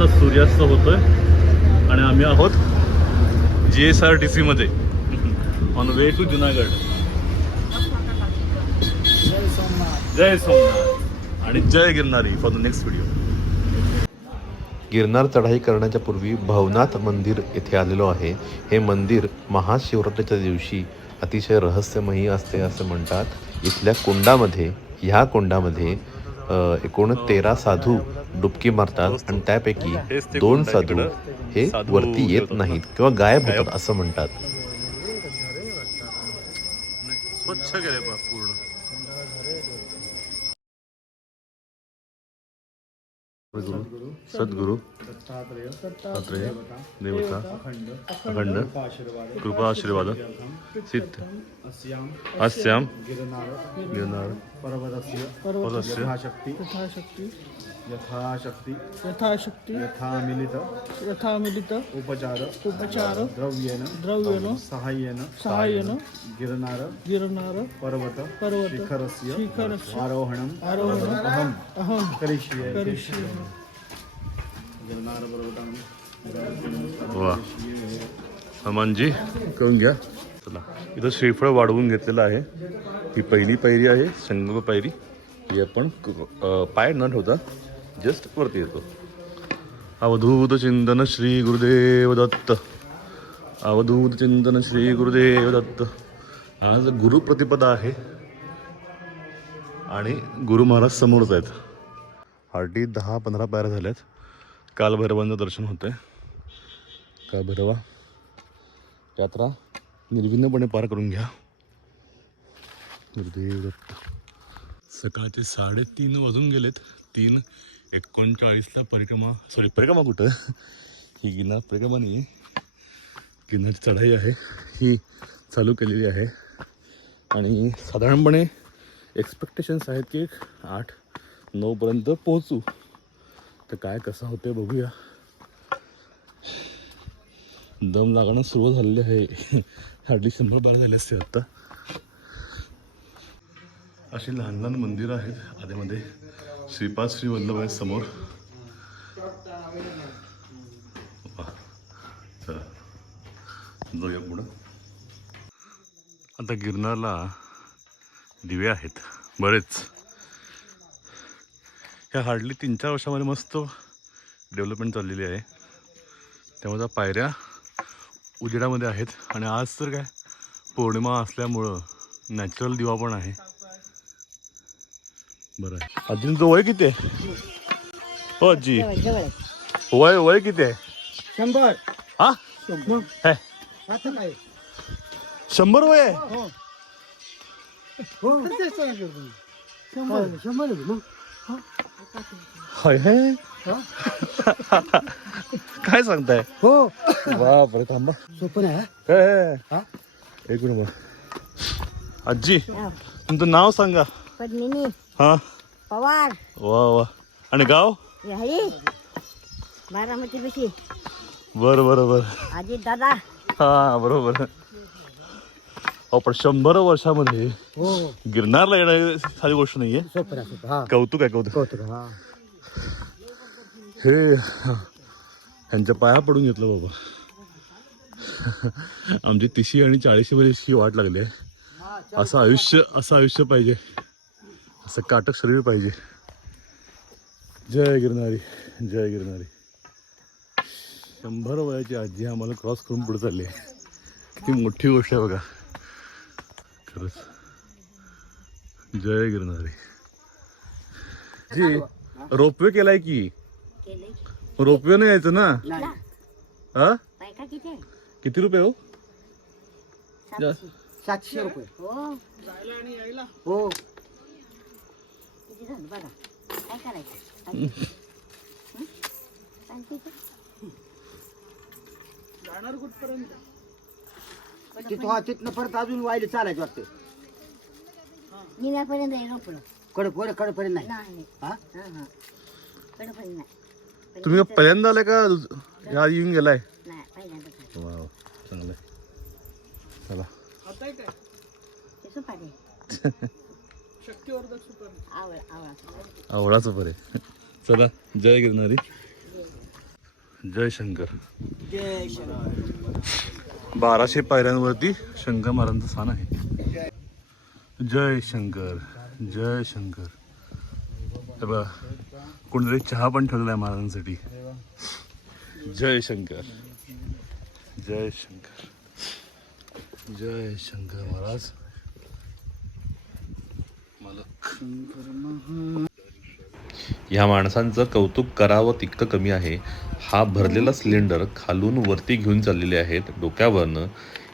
वाजता सूर्यास्त होतोय आणि आम्ही आहोत GSRTC मध्ये ऑन वे टू जुनागड. जय सोमनाथ आणि जय Girnari for the next video. Girnar चढाई करण्याच्या पूर्वी भवनाथ मंदिर येथे आलेलो आहे. हे मंदिर महाशिवरात्रीच्या दिवशी अतिशय रहस्यमयी असते असे म्हणतात. इथल्या ह्या कुंडामध्ये एकूण 13 साधू डुबकी मारतात आणि त्यापैकी 2 साधू हे वरती येत नाहीत किंवा गायब होतात असं म्हणतात. स्वच्छ केले पूर्ण. सद्गुरु दत्तात्रेय देवता अखंड कृपा आशीर्वाद सिद्ध अस्याम गिरनार पर्वतस्य यथाशक्ति यथामिलित उपचार द्रव्येण सहाय्येन गिरनार पर्वत शिखरस्य आरोहणम् अहं करिष्ये. गिरनार पर्वतामध्ये वा हनुमानजी करून घ्या. चला इथं श्रीफळ वाढवून घेतलेलं आहे. ही पहिली पायरी आहे संगम पायरी. ही आपण पाय न ठेवता जस्ट वरती येतो. अवधूत चिंतन श्री गुरुदेव दत्त. अवधूत चिंतन श्री गुरुदेव दत्त. आज गुरुप्रतिपदा आहे आणि गुरु महाराज समोरच आहेत. हार्डी 10-15 पायऱ्या झाल्यात. काल भैरवांचं दर्शन होतंय. काल भैरवा यात्रा निर्विघ्नपणे पार करून घ्या. गुरुदेव दत्त. सकाळचे 3:30 वाजून गेलेत. 3:39ला परिक्रमा कुठं ही गिरनार परिक्रमा नाही, गिरनारची चढाई आहे ही चालू केलेली आहे. आणि साधारणपणे एक्सपेक्टेशन्स आहेत की 8-9 पर्यंत पोहोचू. तर काय कसं होते बघूया. दम लागणं सुरू झालेली आहे. हार्डली 100 पार झाले असते आत्ता. अशी लहान लहान मंदिरं आहेत आधीमध्ये. श्रीपाद श्री वल्लभ आहे समोर. चला जाऊया पुढं. आता गिरनारला दिवे आहेत बरेच. ह्या हार्डली 3-4 वर्षामध्ये मस्त डेव्हलपमेंट चाललेली आहे. त्यामुळे पायऱ्या उजेडामध्ये आहेत. आणि आज तर काय पौर्णिमा असल्यामुळं नॅचरल दिवा पण आहे. बरं आहे. आजींचं वय किती आहे हो आजी? वय किती आहे? 100. हा 100 वय आहे? काय सांगताय? हो बापरे थांबा. सोपं आहे. एक मिनिट. आजी तुमचं नाव सांगा. पद्मिनी हा पवार. वा वा. आणि गाव? बारामती बशी. बरं बरं बरं. अजित दादा. हा बरोबर. पण 100 वर्षामध्ये गिरनारला येणं साधी गोष्ट नाहीये. कौतुक आहे कौतुक. हे ह्यांच्या पाया पडून घेतलं बाबा. आमची 30 आणि 40 वर्षाची वाट लागली आहे. असं आयुष्य पाहिजे. असं काटक शरीर पाहिजे. जय गिरनारी जय गिरनारी. 100 वयाची आजी आम्हाला क्रॉस करून पुढे चालली आहे. किती मोठी गोष्ट आहे बघा खरंच. जय गिरनारी. जी रोपवे केलाय की? रोपवे नाही यायचं ना? हा किती रुपये हो? 700 रुपये. हो काय करायचं? जाणार कुठपर्यंत? तिथनं परत अजून वायले चालायचं वाटतं. निघापर्यंत आहे रोपड. कडपर्यंत नाही. कडपर्यंत नाही. तुम्ही पहिल्यांदा आलाय का या येऊन गेलाय? नाही पहिल्यांदा. वा चांगलंय. चला आवळाचं बरे. चला जय गिरनारी. जय शंकर. जय शंकर. 1200 पायऱ्यांवरती शंकर महाराजांचं स्थान आहे. जय शंकर जय शंकर. हे बघा कोणीतरी चहा पण ठेवलेला आहे महाराजांसाठी. जय शंकर जय शंकर जय शंकर महाराज मालक. ह्या माणसांचं कौतुक करावं तितकं कमी आहे. हा भरलेला सिलेंडर खालून वरती घेऊन चाललेले आहेत डोक्यावरनं.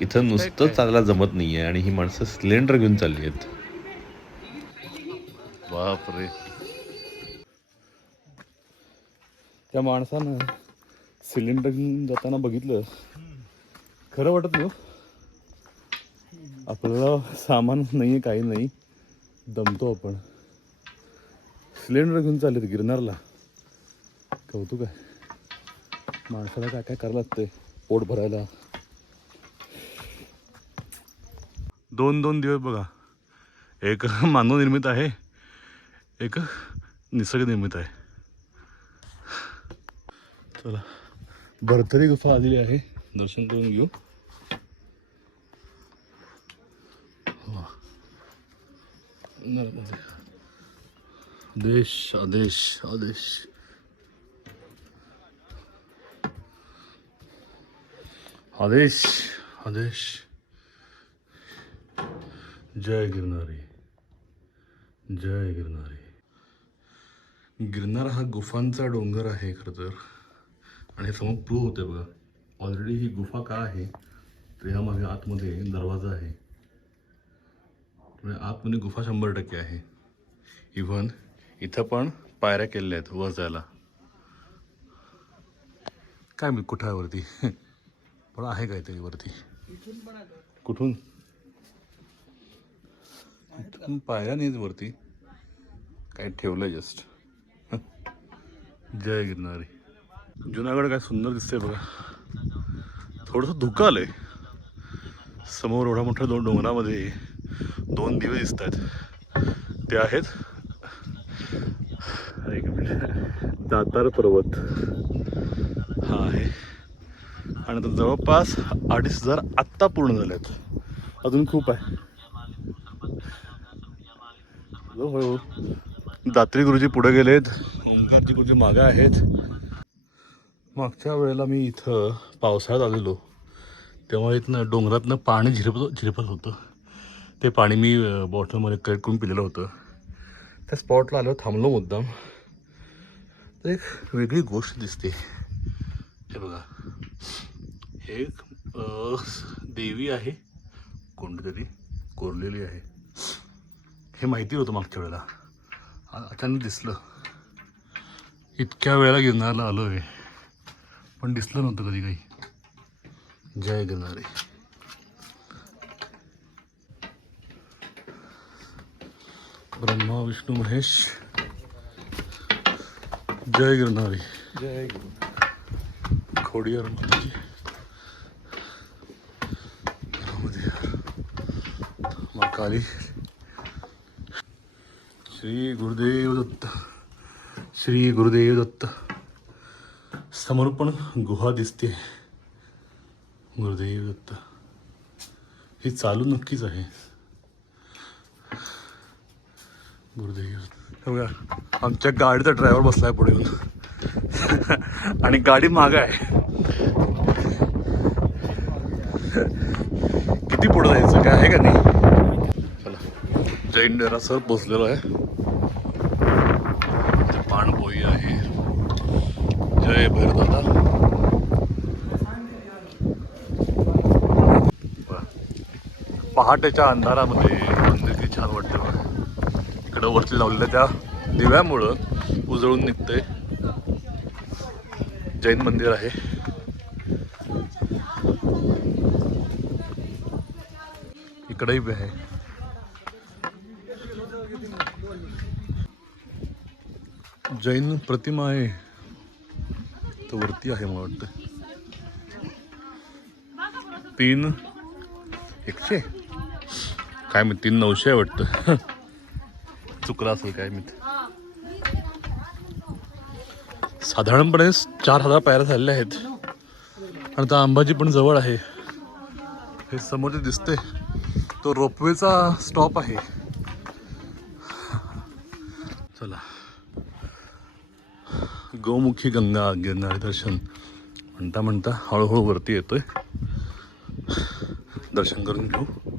इथं नुसतं चालायला जमत नाहीये आणि ही माणसं सिलेंडर घेऊन चालली आहेत. बापरे. त्या माणसानं सिलेंडर घेऊन जाताना बघितलं खरं वाटत नाही. आपल्याला सामान नाही आहे काही नाही दमतो आपण. सिलेंडर घेऊन चालले गिरनारला. कौतुक आहे. माणसाला काय काय करायला लागतंय पोट भरायला. 2 दिवस बघा. एक मानवनिर्मित आहे एक निसर्ग निर्मित आहे. चला भरतरी गुफा आलेली आहे. दर्शन करून घेऊ. आदेश आदेश आदेश. आदेश आदेश. जय गिरनारी जय गिरनारी. गिरनार हा गुफांचा डोंगर आहे खरं तर. आणि समोर प्रूव्ह होते बघा. ऑलरेडी ही गुफा का आहे तर ह्या मागे आतमध्ये दरवाजा आहे. म्हणजे आतमध्ये गुफा 100% आहे. इव्हन इथं पण पायऱ्या केलेल्या आहेत वर जायला. काय मी कुठं आहे वरती पण आहे काहीतरी वरती. कुठून इथून पायऱ्या नाहीत वरती. काय ठेवलंय जस्ट. जय गिरनारी. जुनागड काय सुंदर दिसतंय बघा. थोडंसं धुकं आलंय. समोर एवढ्या मोठ्या 2 डोंगरामध्ये 2 दिवे दिसत आहेत. ते आहेत एक मिनिट दातार पर्वत हा आहे. आणि आता जवळपास 2500 आत्ता पूर्ण झाले आहेत. अजून खूप आहे. हळूहळू दात्री गुरुजी पुढे गेलेत. ओंकारजी गुरुजी मागे आहेत. मागच्या वेळेला मी इथं पावसाळ्यात आलेलो तेव्हा इथनं डोंगरातनं पाणी झिरपत होतं. ते पाणी मी बॉटलमध्ये कलेक्ट करून पिलेलं होतं. त्या स्पॉटला आलो थांबलो मुद्दाम. तर एक वेगळी गोष्ट दिसते. हे बघा हे देवी आहे कोणतरी कोरलेली आहे. हे माहिती होतं मागच्या वेळेला. अचानक दिसलं. इतक्या वेळेला गिरनारला आलो आहे पण दिसलं नव्हतं कधी काही. जय गिरनारी. ब्रह्मा विष्णू महेश. जय गिरनारी. जय खोडियार माताजी. माँ काली. श्री गुरुदेव दत्त. श्री गुरुदेव दत्त. समोर पण गुहा दिसते. गुरुदेव दत्त. हे चालू नक्कीच आहे. गुरुदेव. बघा आमच्या गाडीचा ड्रायव्हर बसलाय पुढे येऊन आणि गाडी मागं आहे. किती पुढे जायचं काय आहे का नाही. चला जैन डेरासर पोचलेलो आहे. पाणपोई आहे. जय भैरदादा. पहाटेच्या अंधारामध्ये मंदिर किती छान वाटतं बघा. इकडं वरती लावलेल्या त्या दिव्यामुळं उजळून निघतंय. जैन मंदिर आहे. इकडंही आहे. जैन प्रतिमा आहे तर वरती आहे मला वाटतं. 3,100 काय मी 3,900 आहे वाटतं. चुकलं असेल काय मी. साधारणपणे 4000 पायऱ्या झालेल्या आहेत. आणि आता अंबाजी पण जवळ आहे. हे समोर जे दिसते तो रोपवेचा स्टॉप आहे. चला, गौमुखी गंगा गिरनारी दर्शन म्हणता म्हणता हळूहळू वरती येतोय. दर्शन करून घेऊ.